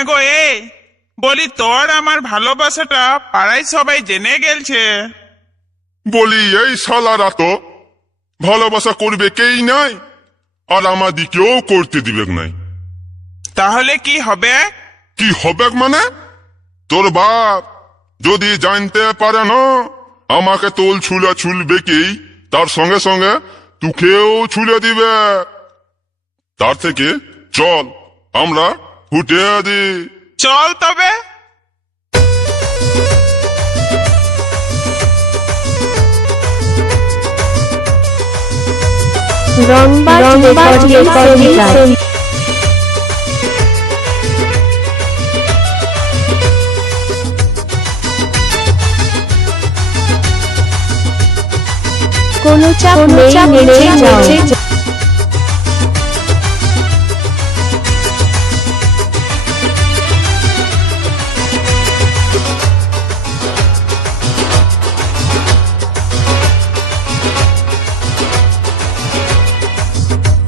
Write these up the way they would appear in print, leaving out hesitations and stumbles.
হ্যাঁ গো, বলি তোর আমার ভালোবাসাটা পাড়ায় সবাই জেনে গেলছে। বলি এই শালারা তো ভালোবাসা করবে কেই নাই, আর আমাদিকেও করতে দিবে নাই। তাহলে কি হবে? কি হবে মানে? তোর বাপ যদি জানতে পারে না আমাকে তোল ছুলে ছুলবে কি, তার সঙ্গে সঙ্গে তুকেও ছুলে দিবে। তার থেকে চল আমরা ফুটে দি। চল তবে। কোনো চাপ নেই, নেমে যাও।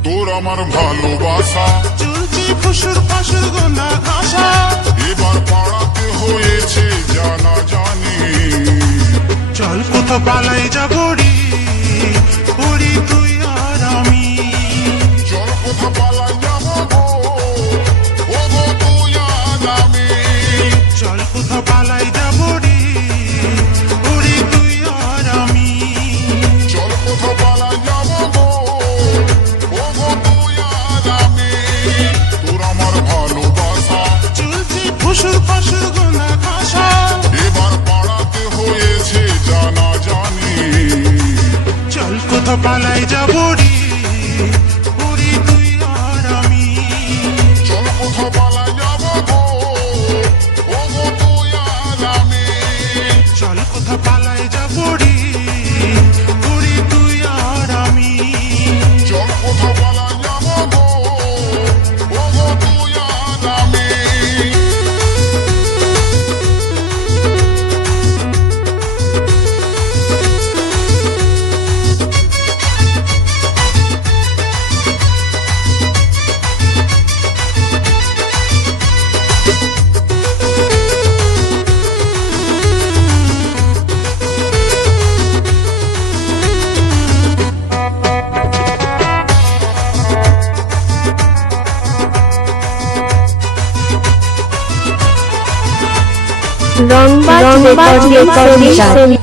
তোর আমার ভালোবাসা চলছে ফুসুর ফাসুর গোনা ঘাসা, এবার পাড়াতে হয়েছে জানা জানি। চল কোথা পালাই যাবো রে, ওরে তুই আর আমি। চল কোথা পালাই যাবো গো, ও গো তুই আর আমি। চল কোথা পালাই যাবো রে, ওরে তুই আর আমি। চল কোথা পালাই যাবো গো, ও গো তুই আর আমি। তোর আমার ভালোবাসা চলছে ফুসুর ফাসুর গোনা ঘাসা, এবার পাড়াতে হয়েছে জানা জানি। চল কোথা পালাই যাবো রে, ওরে তুই আর আমি। চল কোথা পালাই যাবো গো, ও গো তুই আর আমি। চল কোথা পালাই যাবো রে, ওরে তুই আর আমি। চল কোথা পালাই যাবো গো, ও গো তুই আর আমি।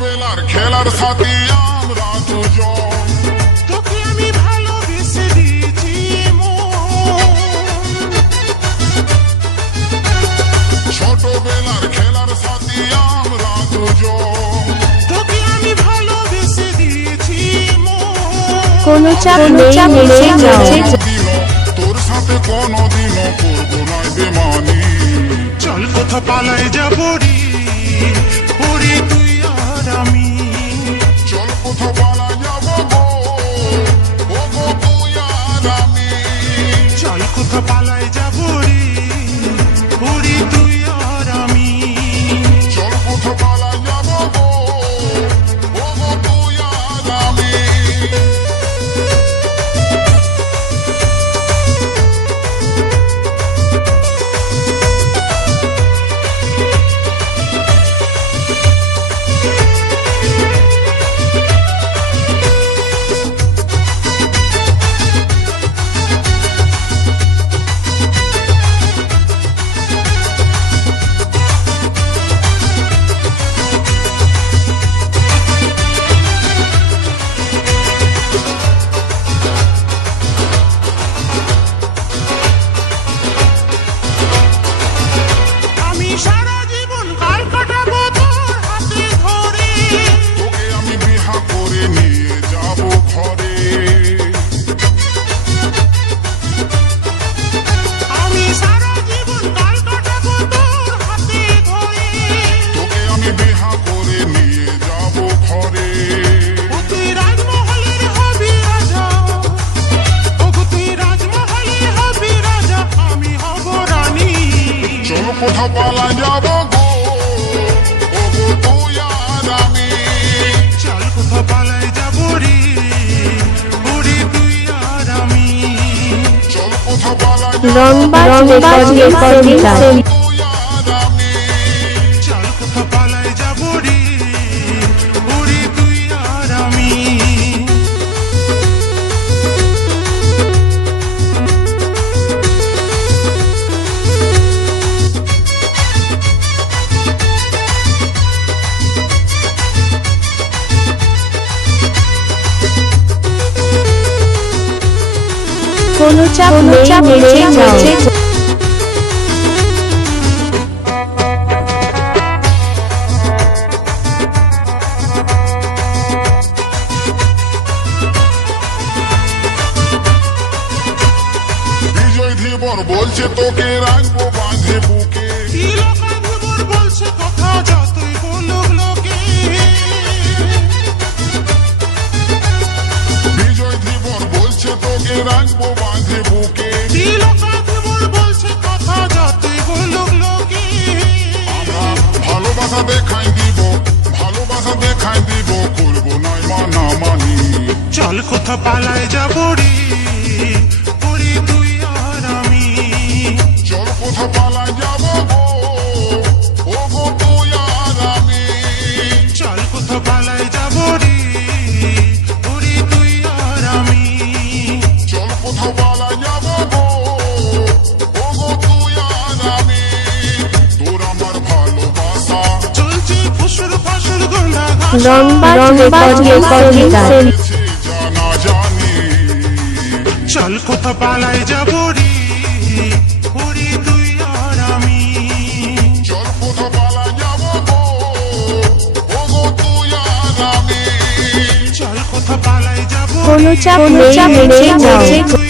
বেলার খেলার সাথী আমরা দুজন, তোকে আমি ভালোবেসে দিয়েছি মন। ছোটবেলার খেলার সাথী আমরা দুজন। তোকে আমি ভালোবেসে দিয়েছি মন। কোনো চাপ নেই, নেমে যাও। কোনোদিনও তোর সাথে কোনোদিনও করবো না বেমানি। চল কোথা পালাই যাবো রে, ওরে তুই আর আমি। চল কোথা পালাই যাবো গো, ও গো তুই আর আমি। চল কোথা পালাই যাবো রে, ওরে তুই আর আমি। চল কোথা পালাই যাবো গো, ও গো তুই আর আমি। আমি সারা জীবন কাল কাটাবো তোর হাতে ধরে। তোকে আমি বিহা করে নিয়ে যাব ঘরে। আমি সারা জীবন কাল কাটাবো তোর হাতে ধরে। তোকে আমি বিহা করে নিয়ে যাব ঘরে। ও তুই রাজমহলের হবি রাজা, ও গো তুই রাজমহলের হবি রাজা, আমি হব রানী। চল কোথা পালাই যাবো গো, ও গো তুই আর আমি। চল কোথা পালাই যাবো রে, ওরে তুই আর আমি। চল কোথা পালাই রংবাজ রেকর্ডিং সেন্টার। চল কোথা পালাই যাব রে ওরে তুই আর আমি কোনো চাপ নেই, নেচে যাও। বিজয় ধীবর বলছে তোকে রাখবো বাঁধে বুকে তিলকাধিবর বলছে কথা যতই বলুক লোকে বিজয় ধীবর বলছে তোকে রাখবো বাঁধে বুকে তিলকাধিবর বলছে কথা যতই বলুক লোকে আমরা ভালোবাসা দেখাই দিব, ভালোবাসা দেখাই দিব, করবো নয় মানা মানি। চল কোথা পালাই যাব রে ওরে তুই আর আমি চল কোথা পালাই যাব গো, ও গো তুই আর আমি। চল কোথা পালাই যাব রে ওরে তুই আর আমি চল কোথা পালাই যাব গো, ও গো তুই আর আমি। তোর আমার ভালোবাসা চলছে ফুসুর ফাসুর গন্ডা ঘাস রংবাজ রেকর্ডিং সেন্টার। হয়েছে জানা জানি। চল কোথা পালাই যাব রে ওরে তুই আর আমি চল কোথা পালাই যাব গো, ও গো তুই আর আমি। চল কোথা পালাই যাব কোনো চাপ নেই, নেচে যাও। তুই